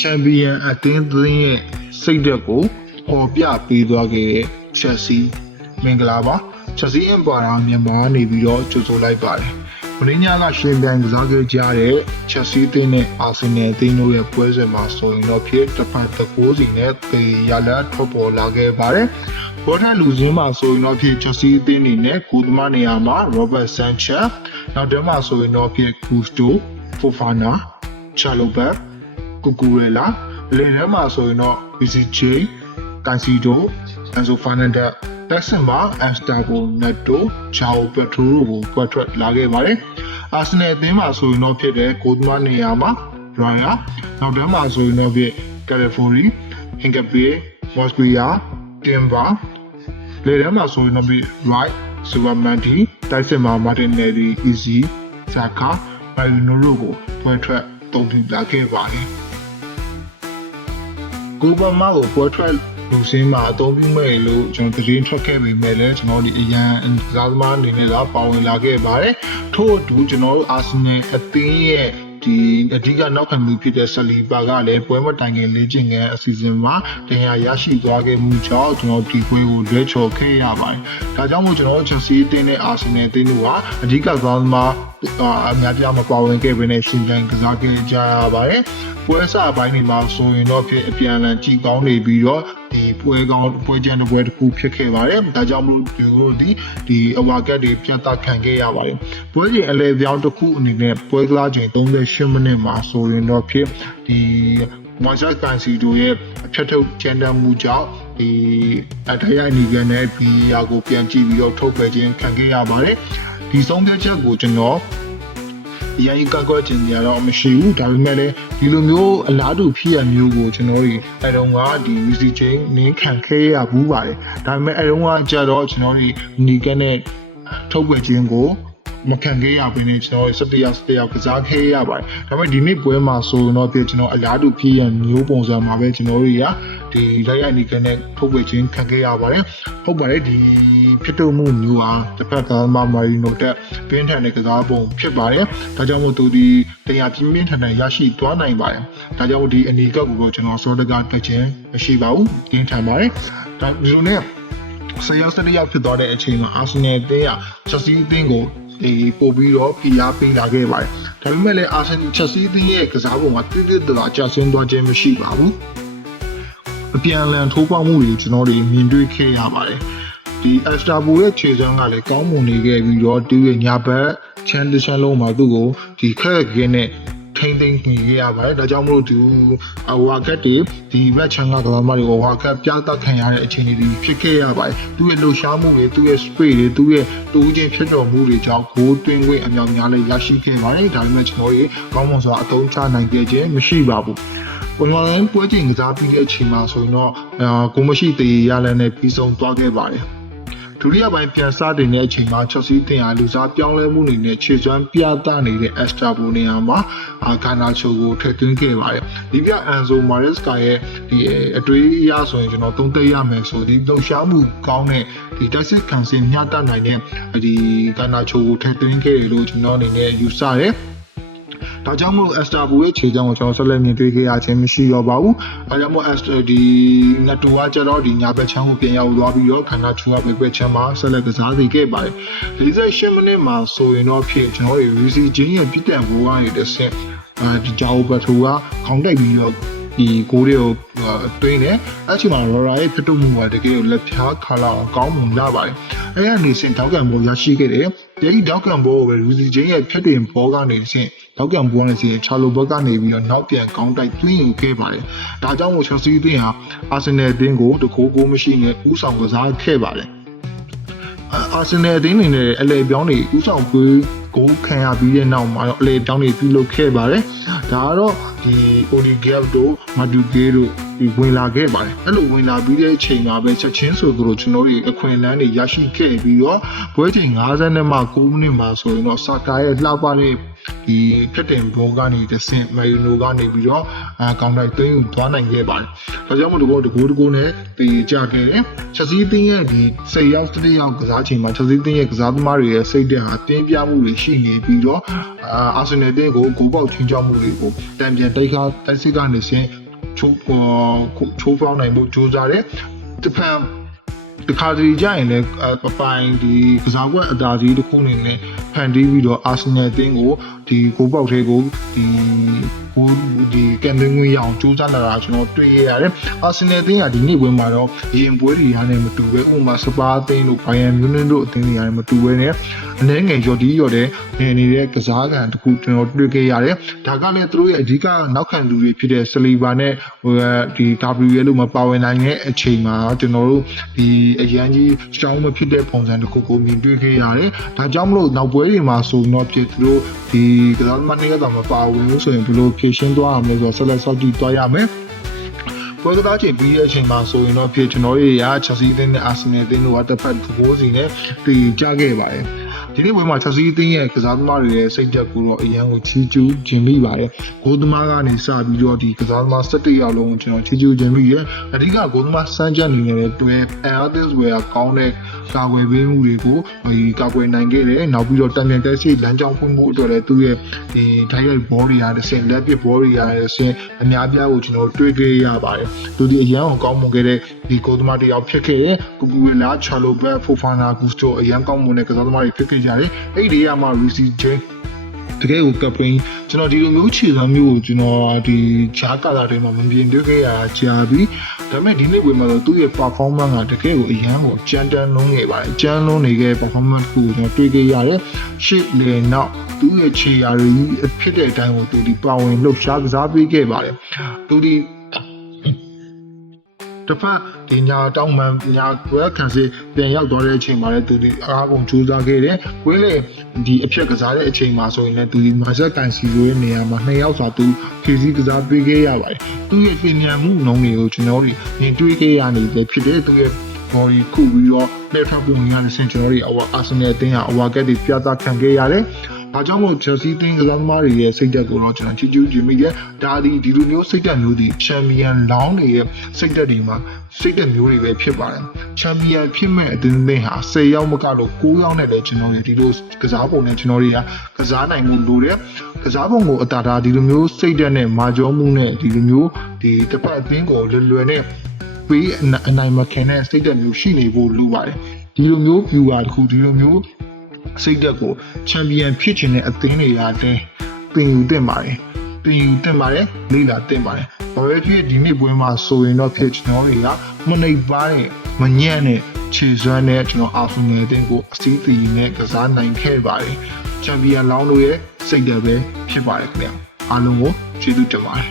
ချန်ပီယံအသင်းရဲ့စိတ်ဓာတ်ကိုပေါ်ပြပေးသွားခဲ့တဲ့ချက်စီမင်္ဂလာပါချက်စီအင်ပါယာမြန်မာနေပြီးတော့ကြိုဆိုလိုက်ပါတယ်မင်းညာကရှင်ပြိုင်ကစားခဲ့ကြတဲ့ချက်စီအသင်းနဲ့အာဆင်နယ်အသင်းတို့ရဲ့ပွဲစဉ်မှာဆိုရင်တော့ဖြစ်တစ်ဖက်တစ်ကိုးစီနဲ့ပေရလာထွက်ပေါ်လာခဲ့ပါတယ်ဘောထလူစင်းမှာဆိုရင်တော့ဖြစ်ချက်စီအသင်းနေနဲ့ကိုသမားနေရာမှာ Robert Sanchez နောက်တန်းမှာဆိုရင်တော့ဖြစ် Gusto Fofana Chalobah Cucurella လေထဲမှာဆိုရင်တော့ BCJ Caicedo Enzo Fernandez တက်ဆင်မှာ Gustavo Neto Joao Pedro ကိုပွက်ထွက်လာခဲ့ပါတယ်။ Arsenal အသင်းမှာဆိုရင်တော့ဖြစ်တဲ့ကိုသမားနေရာမှာ Raya နောက်တန်းမှာဆိုရင်တော့ဖြစ် Calafiori Hincapié Mosquera Timber လေထဲမှာဆိုရင်တော့ဖြစ် Wright Subramanian တိုက်စစ်မှာ Martinelli Easy Saka Marino တို့ကိုပွက်ထွက်တုံ့ပြန်လာခဲ့ပါတယ်။ကိုဘာမာကိုပွက်ထွက်လူစင်းမှာအသုံးပြုမဲ့လို့ကျွန်တော်သတင်းထွက်ခဲ့ပေမဲ့လည်းကျွန်တော်ဒီအရန်ကစားသမားအနေနဲ့သာပါဝင်လာခဲ့ပါတယ်ထို့အတူကျွန်တော်တို့အာဆင်နယ်အသင်းရဲ့ဒီအဓိကနောက်ခံမှုဖြစ်တဲ့ဆလီပါကလည်းပွဲမတိုင်ခင်လေ့ကျင့်ခန်းအစီအစဉ်မှာတရားရရှိသွားခဲ့မှုကြောင့်ကျွန်တော်ဒီပွဲကိုလွဲချော်ခဲ့ရပါတယ်။ဒါကြောင့်မို့ကျွန်တော်ချက်စီအသင်းနဲ့အာဆင်နယ်အသင်းတို့ကအဓိကကစားသမားအများကြီးမပါဝင်ခဲ့ဘဲနဲ့ရှင်ပြိုင်ကစားခဲ့ကြရပါတယ်။ပွဲစပိုင်းတွေမှာဆိုရင်တော့ဖြစ်အပြန်အလှန်ကြီးကောင်းနေပြီးတော့ဒီပွဲကြမ်းတစ်ပွဲတစ်ခုဖြစ်ခဲ့ပါတယ်။ဒါကြောင့်မို့ဒီလိုဒီအဝါကတ်တွေပြတ်သားခံခဲ့ရပါတယ်။ပွဲချိန်အလဲပြောင်းတစ်ခုအနေနဲ့ပွဲကစားချိန်38မိနစ်မှာဆိုရင်တော့ဖြစ်ဒီမော်ဇက်ကန်စီဒိုရဲ့အဖြတ်ထုတ်ကျန်တဲ့မှုကြောင့်ဒီအထရိုက်နီကန်နဲ့ဘီယာကိုပြန်ကြည့်ပြီးတော့ထုတ်ပယ်ခြင်းခံခဲ့ရပါတယ်။ဒီဆုံးဖြတ်ချက်ကိုကျွန်တော်ဒီအရင်ကကွက်တင်ကြတော့မရှိဘူးဒါပေမဲ့လည်းဒီလိုမျိုးအလားတူဖြစ်ရမျိုးကိုကျွန်တော်တို့အဲတုန်းကဒီ VC chain နင်းခံခဲ့ရဘူးပါတယ်ဒါပေမဲ့အဲတုန်းကကြတော့ကျွန်တော်တို့နီကန်နဲ့ထုတ်ပယ်ခြင်းကိုမခံခဲ့ရဘဲနဲ့ကျွန်တော်17ယောက်ကစားခဲ့ရပါတယ်ဒါပေမဲ့ဒီနေ့ပွဲမှာဆိုရင်တော့ပြကျွန်တော်အလားတူဖြစ်ရမျိုးပုံစံမှာပဲကျွန်တော်တို့ဒီလိုက်ရိုက်နေကနေထုတ်ဝေခြင်းခံခဲ့ရပါတယ်ဟုတ်ပါတယ်ဒီဖြစ်တော့မှုမျိုးဟာတစ်ဖက်ကမာရီနိုတက်ပြင်းထန်တဲ့ကစားပုံဖြစ်ပါတယ်ဒါကြောင့်မို့သူဒီတရားပြင်းပြင်းထန်ထန်ရရှိသွားနိုင်ပါတယ်ဒါကြောင့်မို့ဒီအနီကောက်ကိုကျွန်တော်စောတကားတက်ခြင်းမရှိပါဘူးပြင်းထန်ပါတယ်ဒါဒီလိုနဲ့17ယောက်ဖြစ်သွားတဲ့အချိန်မှာအာဆင်နယ်အသင်းကချက်စီအသင်းကိုဒီပို့ပြီးတော့ဖိအားပေးလာခဲ့ပါတယ်ဒါပေမဲ့လည်းအာဆင်နယ်ချက်စီအသင်းရဲ့ကစားပုံကတိတိကျကျဆင်းသွားခြင်းမရှိပါဘူးအပြန်အလှန်ထိုးပေါက်မှုတွေကျွန်တော်တို့မြင်တွေ့ခဲ့ရပါတယ်ဒီအက်စတာဘူရဲ့ခြေစွမ်းကလည်းကောင်းမွန်နေခဲ့ပြီးတော့သူ့ရဲ့ညာဘက်ချန်တစ်ချန်လုံးမှာသူ့ကိုဒီခက်ခင်းနဲ့ထိမ့်သိမ့်နေရပါတယ်ဒါကြောင့်မို့သူအဝါကတ်တွေဒီဘက်ချန်ကကစားမတွေကိုဝါကတ်ပြသခံရတဲ့အခြေအနေတွေဖြစ်ခဲ့ရပါတယ်သူ့ရဲ့လှုပ်ရှားမှုတွေသူ့ရဲ့ speed တွေသူ့ရဲ့တူးချင်းဖြစ်တော်မှုတွေကြောင့်ဂိုးသွင်းခွင့်အမြောက်များလည်းရရှိခဲ့ပါတယ်ဒါပေမဲ့ကျွန်တော်တို့ကောင်းမွန်စွာအသုံးချနိုင်ခဲ့ခြင်းမရှိပါဘူးဝင်လာတဲ့ပွဲချိန်ကစားပြီးတဲ့အချိန်မှာဆိုရင်တော့ကိုမရှိသေးရလနဲ့ပြီးဆုံးသွားခဲ့ပါတယ်ဒုတိယပိုင်းပြန်စတင်တဲ့အချိန်မှာချက်စီးတင်အားလူစားပြောင်းလဲမှုတွေနဲ့ခြေစွမ်းပြသနေတဲ့ Extra ဘိုနေရာမှာဂါနာချိုကိုထည့်သွင်းခဲ့ပါတယ်ဒီပြအန်ဇိုမာရက်စကာရဲ့ဒီအတွေးအရဆိုရင်ကျွန်တော်သုံးသပ်ရမယ်ဆိုဒီလှုပ်ရှားမှုကောင်းတဲ့ဒီတက်စစ်ခံစင်မျှတနိုင်တဲ့ဒီဂါနာချိုကိုထည့်သွင်းခဲ့တယ်လို့ကျွန်တော်အနေနဲ့ယူဆတယ်ဒါကြောင့်မို့ Esther ဘူရဲ့ခြေချောင်းကိုကျွန်တော်ဆက်လက်မြင်တွေ့ခဲ့ရခြင်းမရှိတော့ပါဘူး။ဒါကြောင့်မို့ Esther ဒီနတူကကျတော့ဒီညာဘက်ချမ်းကိုပြန်ရောက်သွားပြီးတော့ခန္ဓာချူကဘက်ချမ်းမှာဆက်လက်ကစားစီခဲ့ပါတယ်။48မိနစ်မှာဆိုရင်တော့ဖြစ်ကျွန်တော်တို့ VC ချင်းရဲ့ပြစ်ဒဏ်ဘောကနေတစ်ဆင့်ဒီဂျာအိုဘတ်ထူကခေါင်းတိုက်ပြီးတော့ဒီကိုတွေကိုတွင်းတယ်အဲ့ချိန်မှာရော်ရာရဲ့ဖြစ်တုံမှုကတကယ်ကိုလက်ဖြားခါလာအောင်ကောင်းမှန်ရပါတယ်အဲ့ရနေစဉ်တောက်ကံဘောရရှိခဲ့တယ်ဒီတောက်ကံဘောကိုပဲလူစီချင်းရဲ့ဖြစ်တွင်ဘောကနေစဉ်တောက်ကံဘောနဲ့စဉ်ချာလိုဘက်ကနေပြီးတော့နောက်ပြန်ကောင်းတိုက်တွင်းယူခဲ့ပါတယ်ဒါကြောင့်မို့ချက်စီးအသင်းဟာအာဆင်နယ်အသင်းကိုတကိုးကိုမရှိနဲ့ဥဆောင်ကစားခဲ့ပါတယ်အာဆင်နယ်အသင်းနေနဲ့အလဲပြောင်းနေဥဆောင်ပွဲကိုခံရပြီးတဲ့နောက်မှာတော့အလေပြောင်းနေပြုလုပ်ခဲ့ပါတယ်ဒါကတော့ဒီအိုလီဂက်တို့မာဒူဂေတို့ဒီဝင်လာခဲ့ပါတယ်အဲ့လိုဝင်လာပြီးတဲ့အချိန်မှာပဲချက်ချင်းဆိုသူတို့ကျွန်တော်တို့အခွင့်အလမ်းတွေရရှိခဲ့ပြီးတော့ပွဲချိန်50နဲ့မှ9မိနစ်မှာဆိုရင်တော့ဆာကာရဲ့လှပတဲ့ဒီဖြစ်တင်ဘောကနေတစ်ဆင့်မရီနိုကနေပြီးတော့ကောင်တိုက်သွင်းယူသွားနိုင်ခဲ့ပါတယ်ဒါကြောင့်မို့တကူနဲ့တည်ကြခဲ့တယ်ချက်စီးသင်းရဲ့ဒီ10ယောက်ကစားချိန်မှာချက်စီးသင်းရဲ့ကစားသမားတွေရဲ့စိတ်ဓာတ်ဟာတင်းပြမှုတွေရှိနေပြီးတော့အာဆင်နယ်တင်းကိုဂိုးပေါက်ချင်းချောက်မှုတွေကိုတံပြန်တိုက်စစ်ကနေစဉ် ချိုးဖောက်နိုင်ဖို့ကြိုးစားတယ်တစ်ဖက်တခါတည်းကြရင်လည်းအပိုင်ဒီကစားကွက်အသာကြီးတစ်ခုအနေနဲ့ဖန်တီးပြီးတော့အာဆင်နယ်အသင်းကိုဒီဂိုးပေါက်သေးကိုဒီကန်သွင်းခွင့်ရအောင်ကြိုးစားလာတာကျွန်တော်တွေ့ရရတယ်အာဆင်နယ်အသင်းကဒီနေ့ပွဲမှာတော့ရင်ပွဲတွေရနဲ့မတူပဲဥပမာစပါးအသင်းတို့ဘိုင်ယန်မြူးနစ်တို့အသင်းတွေရနဲ့မတူပဲနဲ့အနည်းငယ်ရော်တဲ့နေတဲ့ကစားကန်တစ်ခုကျွန်တော်တွေ့ခဲ့ရတယ်ဒါကလည်းသူတို့ရဲ့အဓိကနောက်ခံလူတွေဖြစ်တဲ့ဆလီဘာနဲ့ဒီ WL လို့မပါဝင်နိုင်တဲ့အချိန်မှာကျွန်တော်တို့ဒီအရန်ကြီးရှောင်းမဖြစ်တဲ့ပုံစံတစ်ခုကိုမြင်တွေ့ခဲ့ရတယ်ဒါကြောင့်မလို့နောက်ပွဲတွေမှာဆိုတော့ဖြစ်သူတို့ဒီကစားသမားတွေကမပါဝင်လို့ဆိုရင်ဘယ်လိုဖြည့်ရှင်းသွားအောင်လဲဆိုတော့ဆက်လက်ဆောက်တည်သွားရမယ်ပွဲကစားချိန်ပြီးတဲ့အချိန်မှာဆိုရင်တော့ဖြစ်ကျွန်တော်တို့ရချက်စီးအသင်းနဲ့အာဆင်နယ်အသင်းတို့ကတစ်ဖက်9စီနဲ့တည်ကြခဲ့ပါတယ်ဒီနေ့ပွဲမှာချက်စီးအသင်းရဲ့ကစားသမားတွေရဲ့စိတ်ဓာတ်ကိုတော့အရန်ကိုချီးကျူးခြင်းမိပါတယ်ဂိုးသမားကနေစပြီးတော့ဒီကစားသမား17ယောက်လုံးကိုကျွန်တော်ချီးကျူးခြင်းမိရဲအဓိကဂိုးသမားစမ်းချက်အနေနဲ့တွဲ Athens ဝယ်ကောင်းတဲ့ကာကွယ်ပေးမှုတွေကိုဒီကာကွယ်နိုင်ခဲ့တယ်နောက်ပြီးတော့တန်ပြန်တက်ရှိလမ်းကြောင်းဖွင့်မှုအတွက်လည်းသူ့ရဲ့ဒီဓာတ်ရိုက်ဘောတွေရတဲ့ဆင်လက်ပစ်ဘောတွေရတဲ့ဆင်အများပြားကိုကျွန်တော်တွေ့ခဲ့ရပါတယ်သူဒီအရန်ကိုကောင်းမွန်ခဲ့တဲ့ဒီဂိုးသမားတယောက်ဖြစ်ခဲ့တဲ့ကူကူဝေလာချာလိုဘက်ဖိုဖာနာဂူစတိုအရန်ကောင်းမွန်တဲ့ကစားသမားတွေဖြစ်ခဲ့ကြတယ်အဲ့ဒီကမှ Reece James တကယ်ကိုကပ်ပင်းကျွန်တော်ဒီလိုမျိုးခြေစွမ်းမျိုးကိုကျွန်တော်ဒီဂျာကာလာတွေမှာမမြင်တွေ့ခဲ့ရကြာပြီဒါပေမဲ့ဒီနေ့ဝင်မှာတော့သူ့ရဲ့ performance ကတကယ်ကိုအရန်ကိုကြမ်းတမ်းလုံးနေပါတယ်ကြမ်းလုံးနေခဲ့ performance ကိုကျွန်တော်တွေ့ခဲ့ရတယ်ရှစ်လေနောက်သူ့ရဲ့ခြေရာတွေဖြစ်တဲ့အတိုင်းကိုသူဒီပါဝင်လှုပ်ရှားကစားပေးခဲ့ပါတယ်သူဒီတစ်ဖက်ဒီညာတောင်းမှန်ညာကွဲခံစီပြန်ရောက်သွားတဲ့အချိန်မှာလည်းသူဒီအားကုန်ကြိုးစားခဲ့တယ်။ဝင်းလေဒီအဖြက်ကစားတဲ့အချိန်မှာဆိုရင်လည်းသူဒီမာဆက်ကန်စီလိုရဲ့နေရာမှာ2ယောက်စာသူဖြည့်စည်းကစားပေးခဲ့ရပါတယ်။သူရဲ့ပြင်ညာမှုနှုန်းတွေကိုကျွန်တော်တို့မြင်တွေ့ခဲ့ရနေတဲ့ဖြစ်တဲ့သူရဲ့ဘော်ဒီခုပြီးတော့လက်ထပ်ပုံရတဲ့ဆင်ကျွန်တော်တို့အာဆင်နယ်အသင်းကအဝါကက်တွေပြသခံခဲ့ရတယ်။ဒါကြောင့်မို့ Chelsea အသင်းကစားသမားတွေရဲ့စိတ်ဓာတ်ကိုတော့ကျွန်တော်ချီးကျူးခြင်းမိတယ်။ဒါဒီလိုမျိုးစိတ်ဓာတ်မျိုးတွေချန်ပီယံလောင်းတွေရဲ့စိတ်ဓာတ်တွေမှာစိတ်ဓာတ်မျိုးတွေပဲဖြစ်ပါတယ်။ချန်ပီယံဖြစ်မဲ့အသင်းဟာ10ယောက်မကလို့9ယောက်နဲ့လည်းကျွန်တော်တို့ဒီလိုကစားပုံနဲ့ကျွန်တော်တွေကကစားနိုင်မှုလိုတယ်။ကစားပုံကိုအတာတာဒီလိုမျိုးစိတ်ဓာတ်နဲ့မာကျောမှုနဲ့ဒီလိုမျိုးဒီတစ်ပတ်အသင်းကိုလွယ်နဲ့ပေးအနိုင်မခံတဲ့စိတ်ဓာတ်မျိုးရှိနေဖို့လိုပါတယ်။ဒီလိုမျိုး viewer တခုဒီလိုမျိုးစိတ်ဓာတ်ကိုချန်ပီယံဖြစ်ချင်တဲ့အသင်းတွေရာတဲ့တင်ယူတင်ပါတယ်လေးလာတင်ပါတယ်ဘာပဲဖြစ်ဒီနေ့ပွဲမှာဆိုရင်တော့ဖြစ်ကျွန်တော်တွေကမနှိပ်ပါတဲ့မညံ့တဲ့ခြေစွမ်းနဲ့ကျွန်တော်အာဖူနယ်တင်ကိုအစည်းအဝေးနဲ့ကစားနိုင်ခဲ့ပါတယ်ချန်ပီယံလောင်းတို့ရဲ့စိတ်ဓာတ်ပဲဖြစ်ပါတယ်ခင်ဗျာအားလုံးကိုကျေးဇူးတင်ပါတယ်